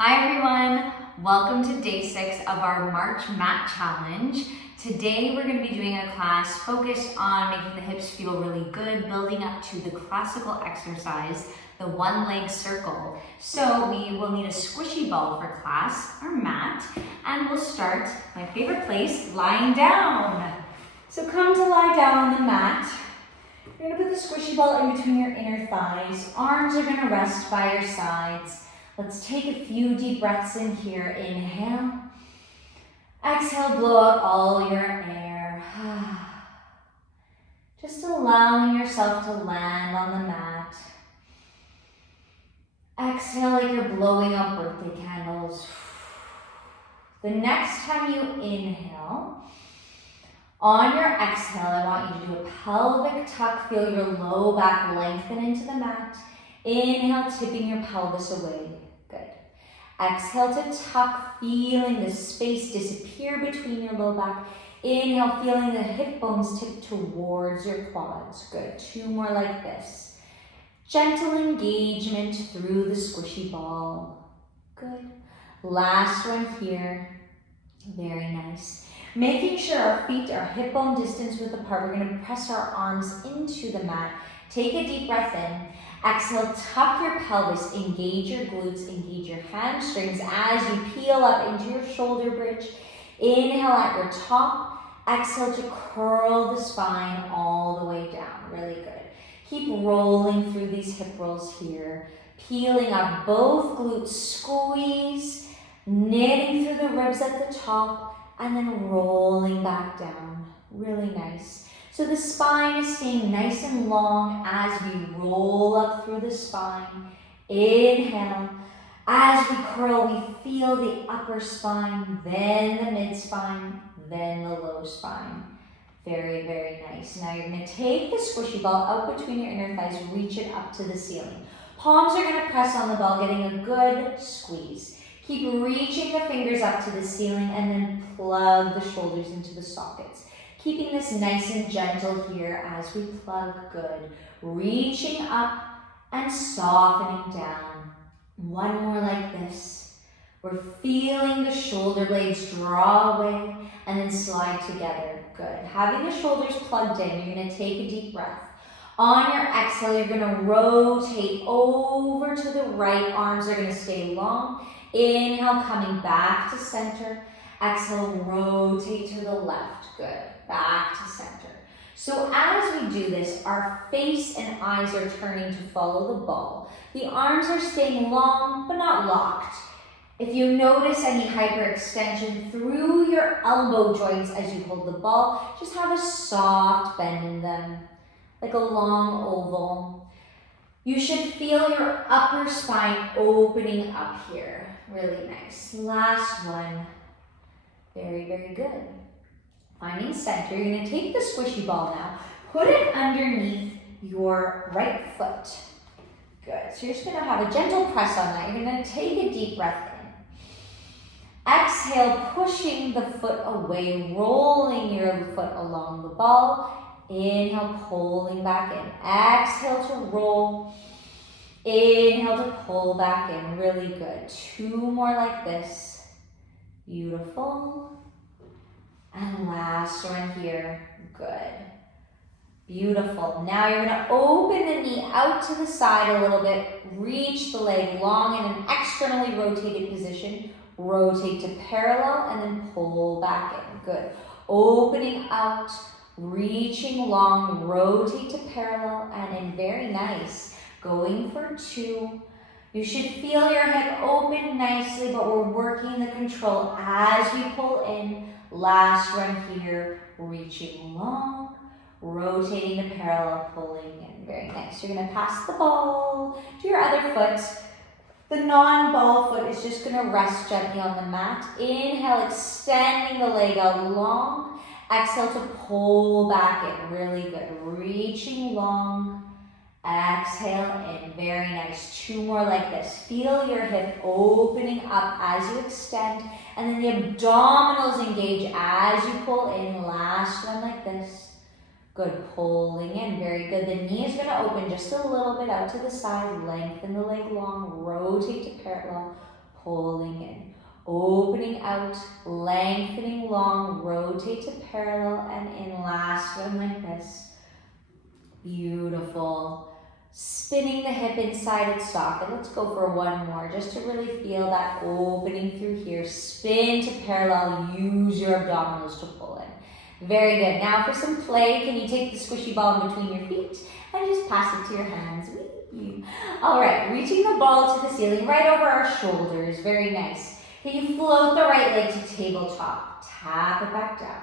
Hi everyone, welcome to day 6 of our March Mat Challenge. Today we're going to be doing a class focused on making the hips feel really good, building up to the classical exercise, the one leg circle. So we will need a squishy ball for class, our mat, and we'll start, my favorite place, lying down. So come to lie down on the mat. You're going to put the squishy ball in between your inner thighs. Arms are going to rest by your sides. Let's take a few deep breaths in here. Inhale. Exhale, blow out all your air. Just allowing yourself to land on the mat. Exhale like you're blowing out birthday candles. The next time you inhale, on your exhale, I want you to do a pelvic tuck. Feel your low back lengthen into the mat. Inhale, tipping your pelvis away. Good. Exhale to tuck, feeling the space disappear between your low back. Inhale, feeling the hip bones tip towards your quads. Good. 2 more like this. Gentle engagement through the squishy ball. Good. Last one here. Very nice. Making sure our feet are hip bone distance width apart. We're going to press our arms into the mat. Take a deep breath in. Exhale, tuck your pelvis, engage your glutes, engage your hamstrings as you peel up into your shoulder bridge. Inhale at your top. Exhale to curl the spine all the way down. Really good. Keep rolling through these hip rolls here. Peeling up both glutes, squeeze, knitting through the ribs at the top, and then rolling back down. Really nice. So the spine is staying nice and long as we roll up through the spine. Inhale. As we curl, we feel the upper spine, then the mid spine, then the low spine. Very, very nice. Now you're going to take the squishy ball out between your inner thighs, reach it up to the ceiling. Palms are going to press on the ball, getting a good squeeze. Keep reaching the fingers up to the ceiling and then plug the shoulders into the sockets. Keeping this nice and gentle here as we plug. Good. Reaching up and softening down. One more like this. We're feeling the shoulder blades draw away and then slide together. Good. Having the shoulders plugged in, you're going to take a deep breath. On your exhale, you're going to rotate over to the right. Arms are going to stay long. Inhale, coming back to center. Exhale, rotate to the left. Good. Back to center. So as we do this, our face and eyes are turning to follow the ball. The arms are staying long, but not locked. If you notice any hyperextension through your elbow joints as you hold the ball, just have a soft bend in them, like a long oval. You should feel your upper spine opening up here. Really nice. Last one. Very, very good. Finding center, you're going to take the squishy ball now, put it underneath your right foot. Good. So you're just going to have a gentle press on that. You're going to take a deep breath in. Exhale, pushing the foot away, rolling your foot along the ball. Inhale, pulling back in. Exhale to roll. Inhale to pull back in. Really good. 2 more like this. Beautiful. And last one here. Good. Beautiful. Now you're going to open the knee out to the side a little bit. Reach the leg long in an externally rotated position. Rotate to parallel and then pull back in. Good. Opening out, reaching long, rotate to parallel and in. Very nice. Going for 2. You should feel your hip open nicely, but we're working the control as we pull in. Last one here, reaching long, rotating to parallel, pulling in. Very nice. You're going to pass the ball to your other foot. The non-ball foot is just going to rest gently on the mat. Inhale, extending the leg out long. Exhale to pull back in. Really good. Reaching long. Exhale in. Very nice. 2 more like this. Feel your hip opening up as you extend. And then the abdominals engage as you pull in. Last one like this. Good. Pulling in. Very good. The knee is going to open just a little bit out to the side. Lengthen the leg long. Rotate to parallel. pulling in, opening out, lengthening long, rotate to parallel and in. Last one like this. Beautiful. Spinning the hip inside its socket. Let's go for one more just to really feel that opening through here. Spin to parallel, use your abdominals to pull in. Very good. Now for some play, can you take the squishy ball in between your feet and just pass it to your hands? All right, reaching the ball to the ceiling right over our shoulders. Very nice. Can you float the right leg to tabletop? Tap it back down.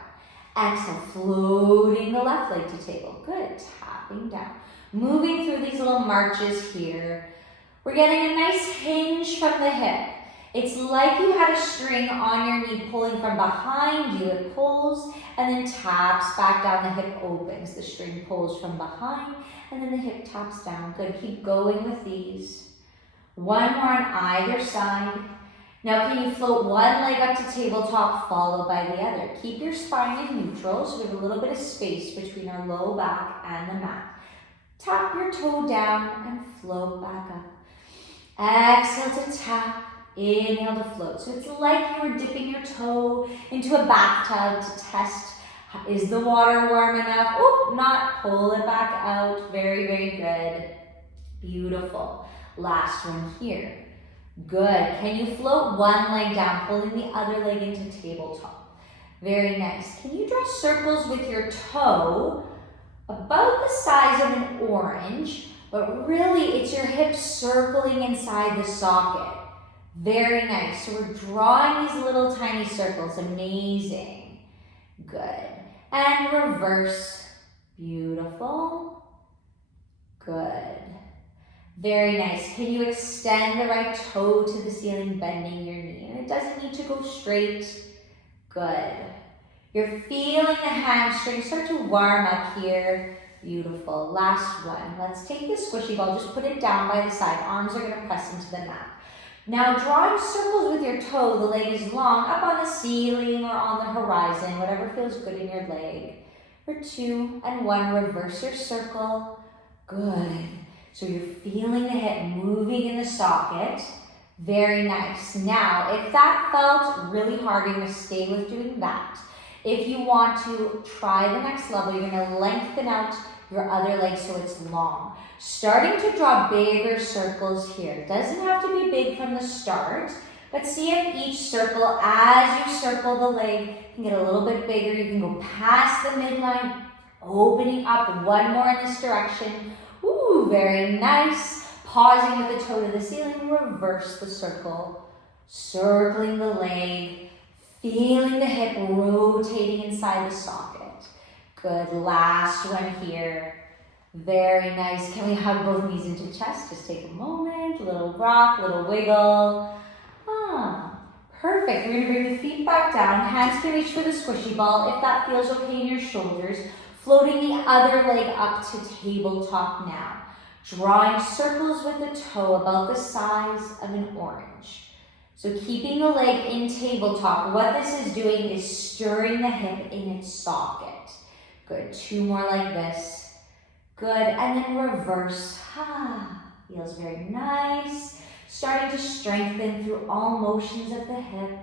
Exhale, floating the left leg to table. Good, tapping down. Moving through these little marches here. We're getting a nice hinge from the hip. It's like you had a string on your knee pulling from behind you. It pulls and then taps back down. The hip opens. The string pulls from behind and then the hip taps down. Good, keep going with these. One more on either side. Now can you float one leg up to tabletop followed by the other. Keep your spine in neutral so we have a little bit of space between our low back and the mat. Tap your toe down and float back up. Exhale to tap, inhale to float. So it's like you were dipping your toe into a bathtub to test, is the water warm enough? Oop, not, pull it back out. Very, very good. Beautiful. Last one here. Good. Can you float one leg down, pulling the other leg into tabletop? Very nice. Can you draw circles with your toe about the size of an orange, but really it's your hips circling inside the socket. Very nice. So we're drawing these little tiny circles. Amazing. Good. And reverse. Beautiful. Good. Very nice. Can you extend the right toe to the ceiling, bending your knee? And it doesn't need to go straight. Good. You're feeling the hamstrings start to warm up here. Beautiful. Last one. Let's take the squishy ball. Just put it down by the side. Arms are going to press into the mat. Now drawing circles with your toe, the leg is long, up on the ceiling or on the horizon, whatever feels good in your leg. For 2 and 1, reverse your circle. Good. So you're feeling the hip moving in the socket. Very nice. Now, if that felt really hard, you're going to stay with doing that. If you want to try the next level, you're going to lengthen out your other leg so it's long. Starting to draw bigger circles here. Doesn't have to be big from the start, but see if each circle, as you circle the leg, can get a little bit bigger. You can go past the midline, opening up one more in this direction. Ooh, very nice. Pausing with the toe to the ceiling, reverse the circle. Circling the leg, feeling the hip rotating inside the socket. Good, last one here. Very nice. Can we hug both knees into chest? Just take a moment, little rock, little wiggle. Perfect. We're gonna bring the feet back down. Hands can reach for the squishy ball if that feels okay in your shoulders. Floating the other leg up to tabletop now. Drawing circles with the toe about the size of an orange. So keeping the leg in tabletop, what this is doing is stirring the hip in its socket. Good, 2 more like this. Good, and then reverse. Feels very nice. Starting to strengthen through all motions of the hip.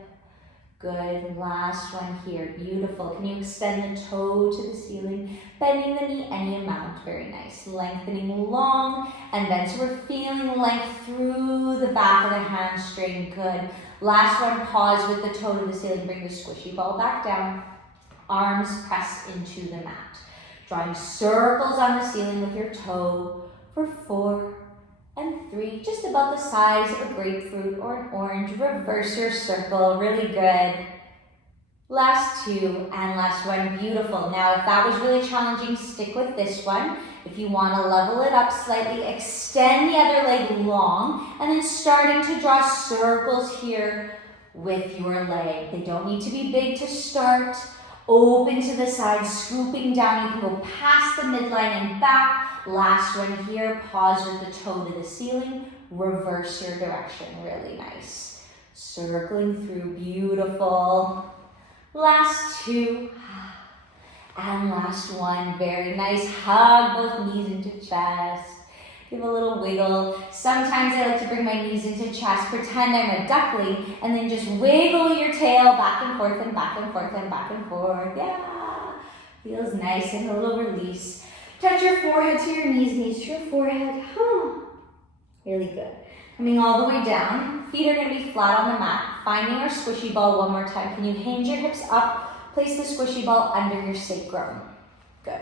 Good, last one here, beautiful. Can you extend the toe to the ceiling, bending the knee any amount, very nice. Lengthening long and bend, so we're feeling length through the back of the hamstring, good. Last one, pause with the toe to the ceiling, bring the squishy ball back down, arms pressed into the mat. Drawing circles on the ceiling with your toe for 4 and 3, just about the size of a grapefruit or an orange. Reverse your circle, really good. Last 2 and last 1, beautiful. Now if that was really challenging, stick with this one. If you want to level it up slightly, extend the other leg long and then starting to draw circles here with your leg. They don't need to be big to start. Open to the side, scooping down. You can go past the midline and back. Last one here, pause with the toe to the ceiling. Reverse your direction, really nice. Circling through, beautiful. Last 2. And last one, very nice. Hug both knees into chest. Give a little wiggle. Sometimes I like to bring my knees into chest, pretend I'm a duckling, and then just wiggle your tail back and forth and back and forth and back and forth. Yeah, feels nice, and a little release. Touch your forehead to your knees, knees to your forehead. Really good. Coming all the way down. Feet are going to be flat on the mat. Finding our squishy ball one more time. Can you hinge your hips up? Place the squishy ball under your sacrum. Good.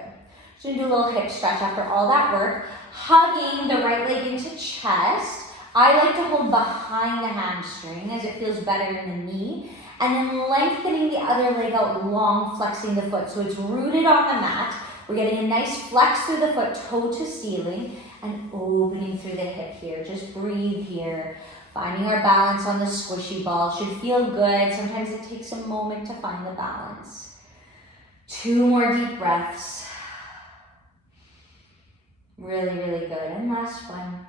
Just going to do a little hip stretch after all that work. Hugging the right leg into chest. I like to hold behind the hamstring as it feels better in the knee. And then lengthening the other leg out long, flexing the foot. So it's rooted on the mat. We're getting a nice flex through the foot, toe to ceiling, and opening through the hip here. Just breathe here. Finding our balance on the squishy ball. Should feel good. Sometimes it takes a moment to find the balance. 2 more deep breaths. Really, really good. And last one.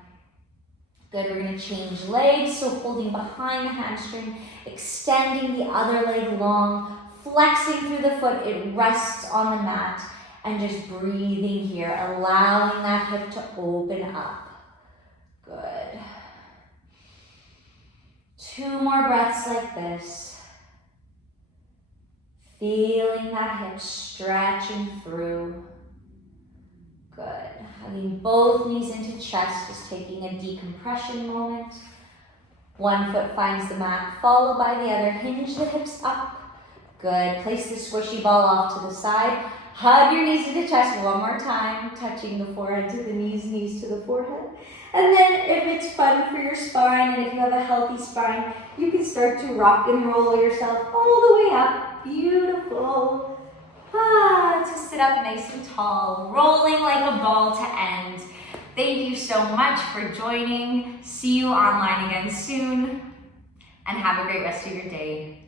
Good, we're going to change legs. So holding behind the hamstring, extending the other leg long, flexing through the foot. It rests on the mat. And just breathing here, allowing that hip to open up. Good. 2 more breaths like this. Feeling that hip stretching through. Good. Hugging both knees into chest, just taking a decompression moment. One foot finds the mat, followed by the other. Hinge the hips up. Good. Place the squishy ball off to the side. Hug your knees to the chest one more time, touching the forehead to the knees, knees to the forehead. And then if it's fun for your spine and if you have a healthy spine, you can start to rock and roll yourself all the way up. Beautiful. To sit up nice and tall, rolling like a ball to end. Thank you so much for joining. See you online again soon, and have a great rest of your day.